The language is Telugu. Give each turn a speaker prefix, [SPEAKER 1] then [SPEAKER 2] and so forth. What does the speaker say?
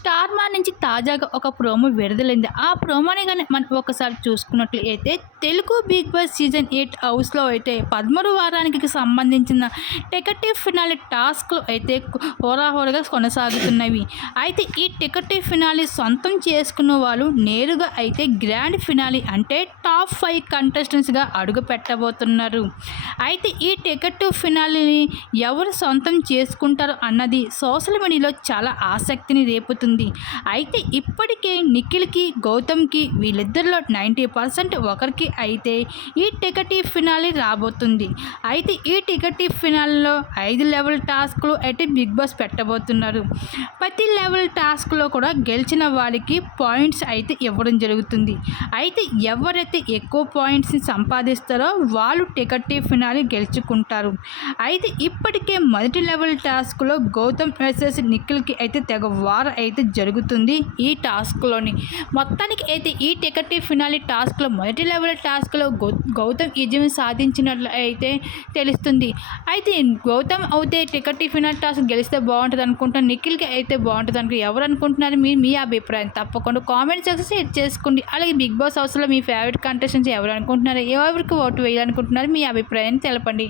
[SPEAKER 1] స్టార్ మా నుంచి తాజాగా ఒక ప్రోమో విడుదలైంది. ఆ ప్రోమోని కానీ మనం ఒకసారి చూసుకున్నట్లు అయితే Telugu big boss season eight హౌస్లో అయితే పదమూడు వారానికి సంబంధించిన టెకటివ్ ఫినాలి టాస్క్లు అయితే హోరాహోరగా కొనసాగుతున్నవి. అయితే ఈ టెకటివ్ ఫినాలి సొంతం చేసుకున్న వాళ్ళు నేరుగా అయితే గ్రాండ్ ఫినాలి అంటే టాప్ ఫైవ్ కంటెస్టెంట్స్గా అడుగు పెట్టబోతున్నారు అయితే ఈ టెకటివ్ ఫినాలిని ఎవరు సొంతం చేసుకుంటారు అన్నది సోషల్ మీడియాలో చాలా ఆసక్తిని రేపుతుంది. అయితే ఇప్పటికే నిఖిల్కి గౌతమ్కి వీళ్ళిద్దరిలో నైంటీ పర్సెంట్ ఒకరికి అయితే ఈ టికెట్ ఫినాలి రాబోతుంది. అయితే ఈ టికెట్ ఫినాల్లో ఐదు లెవెల్ టాస్క్లు అయితే బిగ్ బాస్ పెట్టబోతున్నారు. ప్రతి లెవెల్ టాస్క్లో కూడా గెలిచిన వాళ్ళకి పాయింట్స్ అయితే ఇవ్వడం జరుగుతుంది. అయితే ఎవరైతే ఎక్కువ పాయింట్స్ని సంపాదిస్తారో వాళ్ళు టికెట్ ఫినాలి గెలుచుకుంటారు. అయితే ఇప్పటికే మొదటి లెవెల్ టాస్క్లో గౌతమ్ వర్సెస్ నిఖిల్కి అయితే తెగ వార అయితే జరుగుతుంది ఈ టాస్క్లోని. మొత్తానికి అయితే ఈ టికెటివ్ ఫినాలి టాస్క్లో మొదటి లెవెల్ టాస్క్లో గౌ గౌతమ్ విజయం సాధించినట్లు అయితే తెలుస్తుంది. అయితే గౌతమ్ అయితే టికెటివ్ ఫినాలి టాస్క్ గెలిస్తే బాగుంటుంది అనుకుంటాను నిఖిల్కి అయితే బాగుంటుంది అనుకో ఎవరు అనుకుంటున్నారు? మీ మీ అభిప్రాయం తప్పకుండా కామెంట్ సెక్షన్ షేర్ చేసుకోండి. అలాగే బిగ్ బాస్ హౌస్లో మీ ఫేవరెట్ కంటెస్టెంట్స్ ఎవరు అనుకుంటున్నారు? ఎవరికి ఓటు వేయాలనుకుంటున్నారు? మీ అభిప్రాయాన్ని తెలపండి.